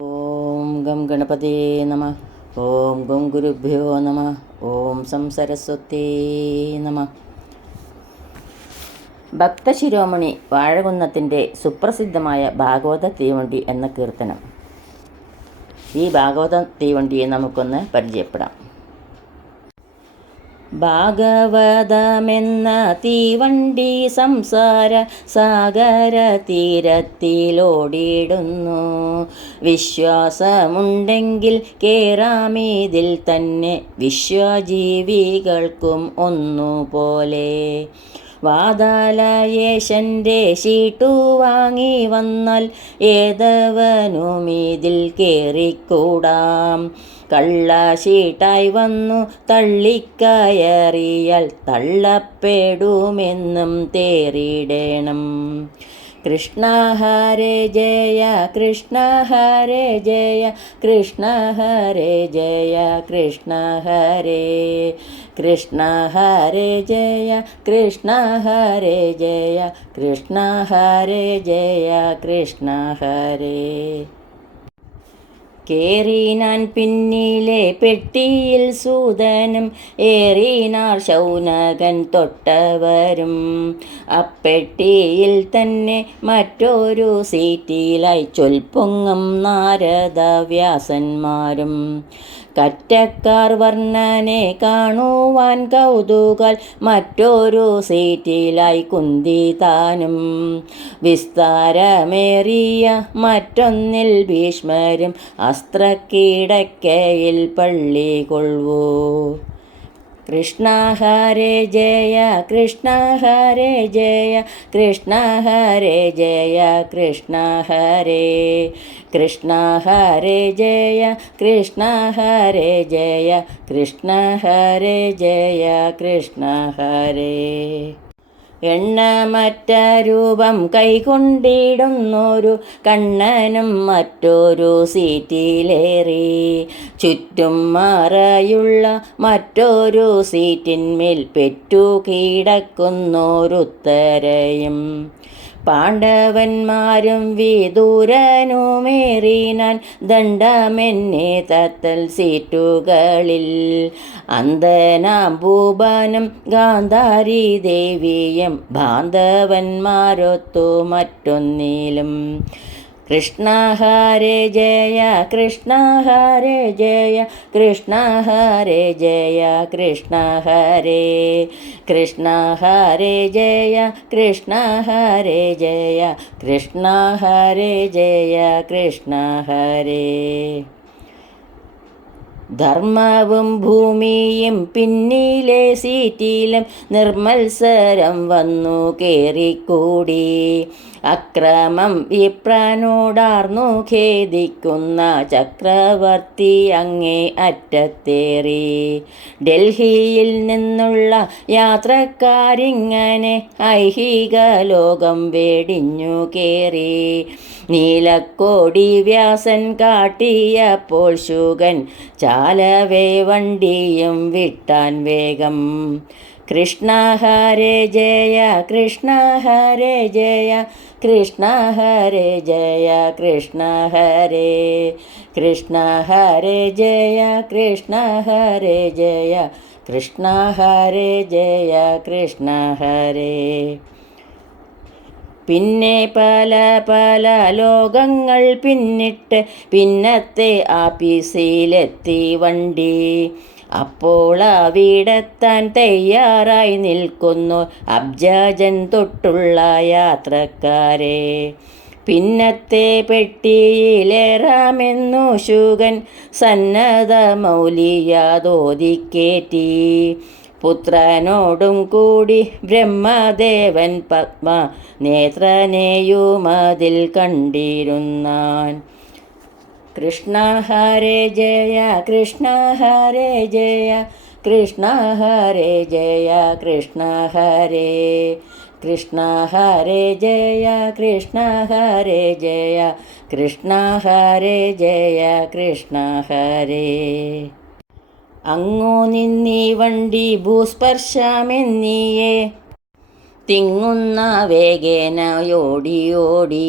ഓം gum ഗണപതേ നമ. ഓം gum ഗുരുഭ്യോ നമ. ഓം സം സരസ്വതീ നമ. ഭക്തശിരോമണി വാഴകുന്നത്തിൻ്റെ സുപ്രസിദ്ധമായ ഭാഗവത തീവണ്ടി എന്ന കീർത്തനം. ഈ ഭാഗവത തീവണ്ടിയെ നമുക്കൊന്ന് പരിചയപ്പെടാം. ഭാഗവതമെന്ന തീവണ്ടി സംസാര സാഗര തീരത്തിലോടിയിടുന്നു. വിശ്വാസമുണ്ടെങ്കിൽ കേറാമീതിൽ തന്നെ, വിശ്വജീവികൾക്കും ഒന്നുപോലെ. വാതാലയേശൻ്റെ ഷീട്ടു വാങ്ങി വന്നാൽ ഏതവനുമിതിൽ കേറിക്കൂടാം. കള്ളശീട്ടായി വന്നു തള്ളിക്കയറിയാൽ തള്ളപ്പെടുമെന്നും തേറിടണം. കൃഷ്ണ ഹരേ ജയ കൃഷ്ണ ഹരേ ജയ കൃഷ്ണ ഹരേ ജയ കൃഷ്ണ ഹരേ കൃഷ്ണ ഹരേ ജയ കൃഷ്ണ ഹരേ ജയ കൃഷ്ണ ഹരേ ജയ കൃഷ്ണ ഹരേ. കേറിനാൻ പിന്നിലെ പെട്ടിയിൽ സൂതനും, ഏറിനാർ ശൗനകൻ തൊട്ടവരും. അപ്പെട്ടിയിൽ തന്നെ മറ്റൊരു സീറ്റിലായി ചൊൽപ്പൊങ്ങും നാരദ വ്യാസന്മാരും. കറ്റക്കാർ വർണ്ണനെ കാണുവാൻ കൗതുകാൽ മറ്റൊരു സീറ്റിലായി കുന്തി താനും. വിസ്താരമേറിയ മറ്റൊന്നിൽ ഭീഷ്മരും അസ്ത്രക്കീടക്കയിൽ പള്ളി കൊള്ളുവോ. കൃഷ്ണ ഹരേ ജയ കൃഷ്ണ ഹരേ ജയ കൃഷ്ണ ഹരേ ജയ കൃഷ്ണ ഹരേ കൃഷ്ണ ഹരേ ജയ കൃഷ്ണ ഹരേ ജയ കൃഷ്ണ ഹരേ ജയ കൃഷ്ണ ഹരേ. എണ്ണമറ്റ രൂപം കൈകൊണ്ടിടുന്നൊരു കണ്ണനും മറ്റൊരു സീറ്റിലേറി. ചുറ്റും മറയുള്ള മറ്റൊരു സീറ്റിന്മേൽ പെറ്റു കിടക്കുന്നൊരുത്തരയും. പാണ്ഡവന്മാരും വിദൂരനുമേറിനാൻ ദണ്ഡമെന്നെ തത്തൽ സീറ്റുകളിൽ. അന്ധനാം ഭൂപനും ഗാന്ധാരി ദേവിയും ബാന്ധവന്മാരൊത്തു മറ്റൊന്നിലും. കൃഷ്ണ ഹരേ ജയ കൃഷ്ണ ഹരേ ജയ കൃഷ്ണ ഹരേ ജയ കൃഷ്ണ ഹരേ കൃഷ്ണ ഹരേ ജയ കൃഷ്ണ ഹരേ ജയ കൃഷ്ണ ഹരേ ജയ കൃഷ്ണ ഹരേ. ധർമ്മവും ഭൂമിയും പിന്നിലെ സീറ്റിലും നിർമത്സരം വന്നു കേറിക്കൂടി. അക്രമം വിപ്രനോടാർന്നു ഖേദിക്കുന്ന ചക്രവർത്തി അങ്ങേ അറ്റത്തേറി. ഡൽഹിയിൽ നിന്നുള്ള യാത്രക്കാരിങ്ങനെ ഐഹിക ലോകം വേടിഞ്ഞു കേറി. നീലക്കോടി വ്യാസൻ കാട്ടിയപ്പോൾ ശുകൻ ചാലവേ വണ്ടിയും വിട്ടാൻ വേഗം. കൃഷ്ണ ഹരേ ജയ കൃഷ്ണ ഹരേ ജയ കൃഷ്ണ ഹരേ ജയ കൃഷ്ണ ഹരേ കൃഷ്ണ ഹരേ ജയ കൃഷ്ണ ഹരേ ജയ കൃഷ്ണ ഹരേ ജയ കൃഷ്ണ ഹരേ. പിന്നെ പല പല ലോകങ്ങൾ പിന്നിട്ട് പിന്നത്തെ ആപ്പീസിലെത്തി വണ്ടി. അപ്പോൾ അവിടെത്താൻ തയ്യാറായി നിൽക്കുന്നു അബ്ജാജൻ തൊട്ടുള്ള യാത്രക്കാരെ. പിന്നത്തെ പെട്ടിയിലേറാമെന്നു ശുകൻ സന്നദ്ധ മൗലിയാതോതിക്കേറ്റി. പുത്രനോടും കൂടി ബ്രഹ്മദേവൻ പത്മ നേത്രനെയുമതിൽ കണ്ടിരുന്നാൻ. കൃഷ്ണ ഹരേ ജയ കൃഷ്ണ ഹരേ ജയ കൃഷ്ണ ഹരേ ജയ കൃഷ്ണ ഹരേ കൃഷ്ണ ഹരേ ജയ കൃഷ്ണ ഹരേ ജയ കൃഷ്ണ ഹരേ ജയ കൃഷ്ണ ഹരേ. അങ്ങു നിന്നീ വണ്ടി ഭൂസ്പർശമെന്നിയേ തിങ്ങുന്ന വേഗേനയോടി ഓടി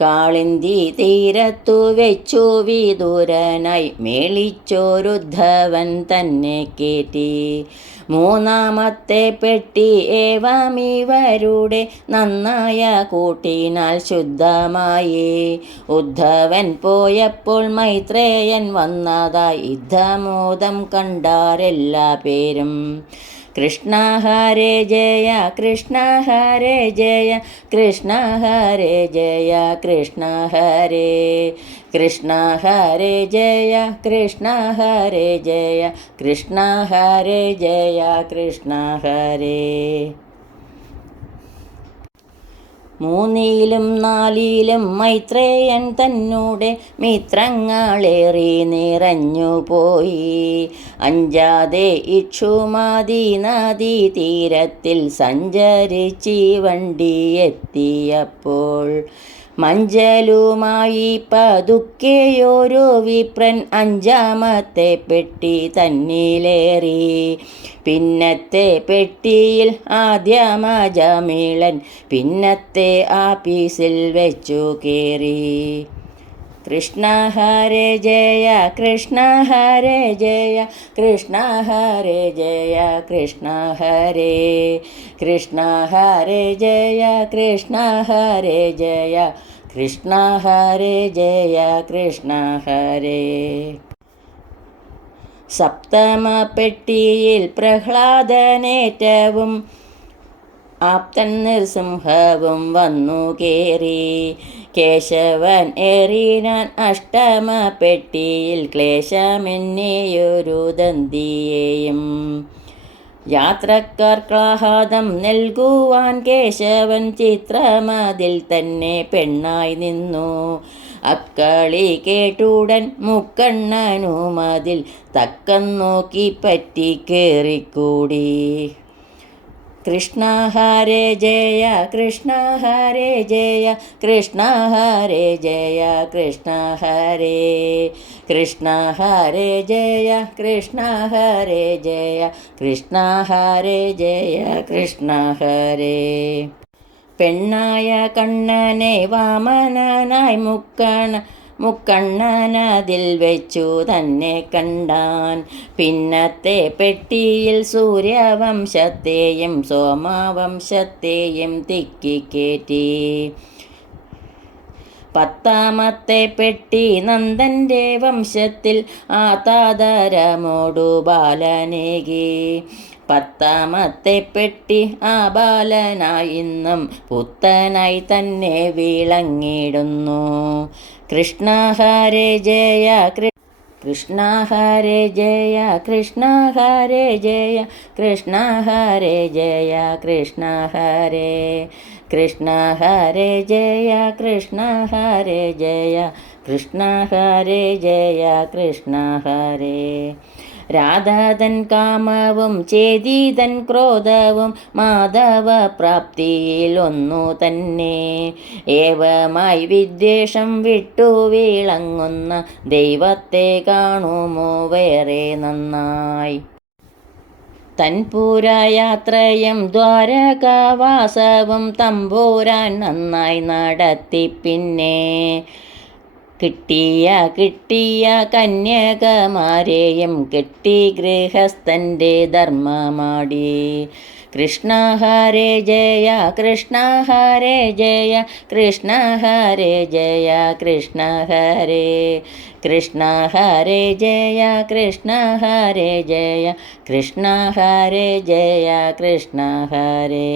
കാളിന്തി തീരത്തു വെച്ചു വിദൂരനായി മേളിച്ചോരുദ്ധവൻ തന്നെ കേറ്റി. മൂന്നാമത്തെ പെട്ടി ഏവമിവരുടെ നന്നായ കൂട്ടിനാൽ ശുദ്ധമായി. ഉദ്ധവൻ പോയപ്പോൾ മൈത്രേയൻ വന്നതായി യുദ്ധമോദം കണ്ടാരെല്ലാ പേരും. കൃഷ്ണ ഹരേ ജയ കൃഷ്ണ ഹരേ ജയ കൃഷ്ണ ഹരേ ജയ കൃഷ്ണ ഹരേ കൃഷ്ണ ഹരേ ജയ കൃഷ്ണ ഹരേ ജയ കൃഷ്ണ ഹരേ ജയ കൃഷ്ണ ഹരേ. മൂന്നിലും നാലിലും മൈത്രേയൻ തന്നോടെ മിത്രങ്ങളേറി നിറഞ്ഞുപോയി. അഞ്ചാതെ ഇക്ഷുമതി നദീ തീരത്തിൽ സഞ്ചരിച്ച് വണ്ടിയെത്തിയപ്പോൾ മഞ്ചലുമായി പതുക്കെയോരോ വിപ്രൻ അഞ്ചാമത്തെ പെട്ടി തന്നിലേറി. പിന്നത്തെ പെട്ടിയിൽ ആദ്യമജമിളൻ പിന്നത്തെ ആപ്പീസിൽ വെച്ചു കയറി. കൃഷ്ണ ഹരേ ജയ കൃഷ്ണ ഹരേ ജയ കൃഷ്ണ ഹരേ ജയ കൃഷ്ണ ഹരേ കൃഷ്ണ ഹരേ ജയ കൃഷ്ണ ഹരേ ജയ കൃഷ്ണ ഹരേ ജയ കൃഷ്ണ ഹരേ. സപ്തമ പെട്ടിയിൽ പ്രഹ്ലാദനേറ്റവും ആപ്തൻ നൃസിംഹവും വന്നു കേറി. കേശവൻ ഏറിനാൻ അഷ്ടമ പെട്ടിയിൽ ക്ലേശമെന്നെയൊരു ദന്തിയെയും. യാത്രക്കാർക്കാഹ്ലാദം നൽകുവാൻ കേശവൻ ചിത്രമതിൽ തന്നെ പെണ്ണായി നിന്നു. അക്കളി കേട്ടുടൻ മുക്കണ്ണനുമതിൽ തക്കം നോക്കി പറ്റി കേറിക്കൂടി. കൃഷ്ണ ഹരേ ജയ കൃഷ്ണ ഹരേ ജയ കൃഷ്ണ ഹരേ ജയ കൃഷ്ണ ഹരേ കൃഷ്ണ ഹരേ ജയ കൃഷ്ണ ഹരേ ജയ കൃഷ്ണ ഹരേ ജയ കൃഷ്ണ ഹരേ. പെണ്ണായ കണ്ണനെ വാമനനായി മുക്കണ്ണനതിൽ വെച്ചു തന്നെ കണ്ടാൻ. പിന്നത്തെ പെട്ടിയിൽ സൂര്യവംശത്തെയും സോമവംശത്തെയും തിക്കിക്കേറ്റി. പത്താമത്തെ പെട്ടി നന്ദൻ്റെ വംശത്തിൽ ആതാദരമോടു ബാലനേകി. പത്താമത്തെ പെട്ടി ആ ബാലനായി ഇന്നും പുത്തനായി തന്നെ വിളങ്ങിടുന്നു. കൃഷ്ണ ഹരേ ജയ കൃഷ്ണ ഹരേ ജയ കൃഷ്ണ ഹരേ ജയ കൃഷ്ണ ഹരേ ജയ കൃഷ്ണ ഹരേ കൃഷ്ണ ഹരേ ജയ കൃഷ്ണ ഹരേ ജയ കൃഷ്ണ ഹരേ ജയ കൃഷ്ണ ഹരേ. രാധാതൻ കാമവും ചേതീതൻ ക്രോധവും മാധവ പ്രാപ്തിയിൽ ഒന്നു തന്നെ. ഏവമായി വിദ്വേഷം വിട്ടു വിളങ്ങുന്ന ദൈവത്തെ കാണുമോ വേറെ നന്നായി. തൻപുരയാത്രയും ദ്വാരകാവാസവും തമ്പൂരാൻ നന്നായി നടത്തി. പിന്നെ കിട്ടിയ കന്യകമാരെയും കെട്ടി ഗൃഹസ്ഥൻ്റെ ധർമ്മമാടി. കൃഷ്ണ ഹരേ ജയ കൃഷ്ണ ഹരേ ജയ കൃഷ്ണ ഹരേ ജയ കൃഷ്ണ ഹരേ കൃഷ്ണ ഹരേ ജയ കൃഷ്ണ ഹരേ ജയ കൃഷ്ണ ഹരേ ജയ കൃഷ്ണ ഹരേ.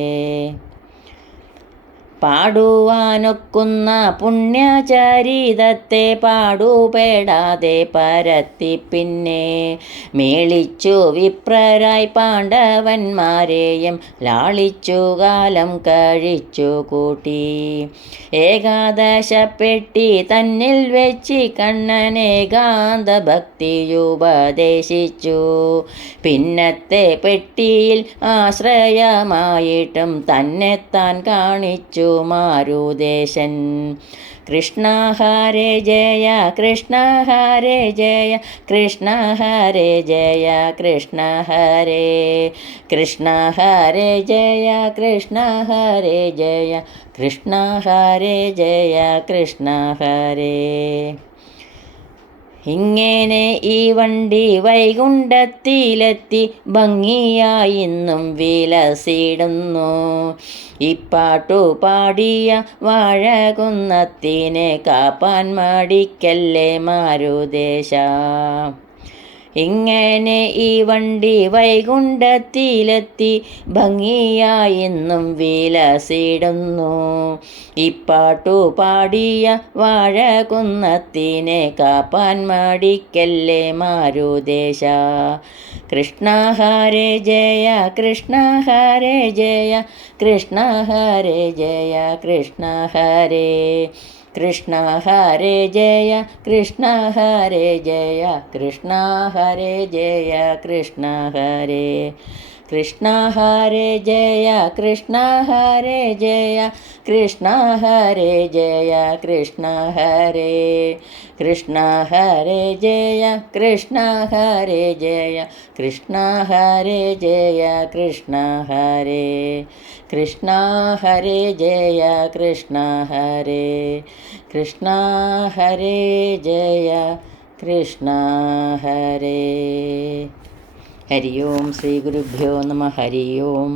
പാടുവാനൊക്കുന്ന പുണ്യചരിതത്തെ പാടുപെടാതെ പരത്തി. പിന്നെ മേളിച്ചു വിപ്രരായി പാണ്ഡവന്മാരെയും ലാളിച്ചു കാലം കഴിച്ചു കൂട്ടി. ഏകാദശപ്പെട്ടി തന്നിൽ വെച്ച് കണ്ണൻ ഏകാന്ത ഭക്തിയുപദേശിച്ചു. പിന്നത്തെ പെട്ടിയിൽ ആശ്രയമായിട്ടും തന്നെത്താൻ കാണിച്ചു മാരുദേശൻ. കൃഷ്ണ ഹരേ ജയ കൃഷ്ണ ഹരേ ജയ കൃഷ്ണ ഹരേ ജയ കൃഷ്ണ ഹരേ കൃഷ്ണ ഹരേ ജയ കൃഷ്ണ ഹരേ ജയ കൃഷ്ണ ഹരേ ജയ കൃഷ്ണ ഹരേ. ഇങ്ങനെ ഈ വണ്ടി വൈകുണ്ഠത്തിലെത്തി ഭംഗിയായി ഇന്നും വിലസിടുന്നു. ഈ പാട്ടു പാടിയ വാഴകുന്നത്തിനെ കാപ്പാൻ മടിക്കല്ലേ മാരുദേശ. ഇങ്ങനെ ഈ വണ്ടി വൈകുണ്ഠത്തിലെത്തി ഭംഗിയായി ഇന്നും വിലസിടുന്നു. ഈ പാട്ടു പാടിയ വാഴകുന്നത്തിനെ കാപ്പാൻ മടിക്കല്ലേ മാരുദേശ. കൃഷ്ണ ഹരേ ജയ കൃഷ്ണ ഹരേ ജയ കൃഷ്ണ ഹരേ ജയ കൃഷ്ണ ഹരേ കൃഷ്ണ ഹരേ ജയ കൃഷ്ണ ഹരേ ജയ കൃഷ്ണ ഹരേ ജയ കൃഷ്ണ ഹരേ കൃഷ്ണ ഹരേ ജയ കൃഷ്ണ ഹരേ ജയ കൃഷ്ണ ഹരേ ജയ കൃഷ്ണ ഹരേ കൃഷ്ണ ഹരേ ജയ കൃഷ്ണ ഹരേ ജയ കൃഷ്ണ ഹരേ ജയ കൃഷ്ണ ഹരേ കൃഷ്ണ ഹരേ ജയ കൃഷ്ണ ഹരേ കൃഷ്ണ ഹരേ ജയ കൃഷ്ണ ഹരേ. ഹരി ഓം ശ്രീ ഗുരുഭ്യോ നമഃ. ഹരി ഓം.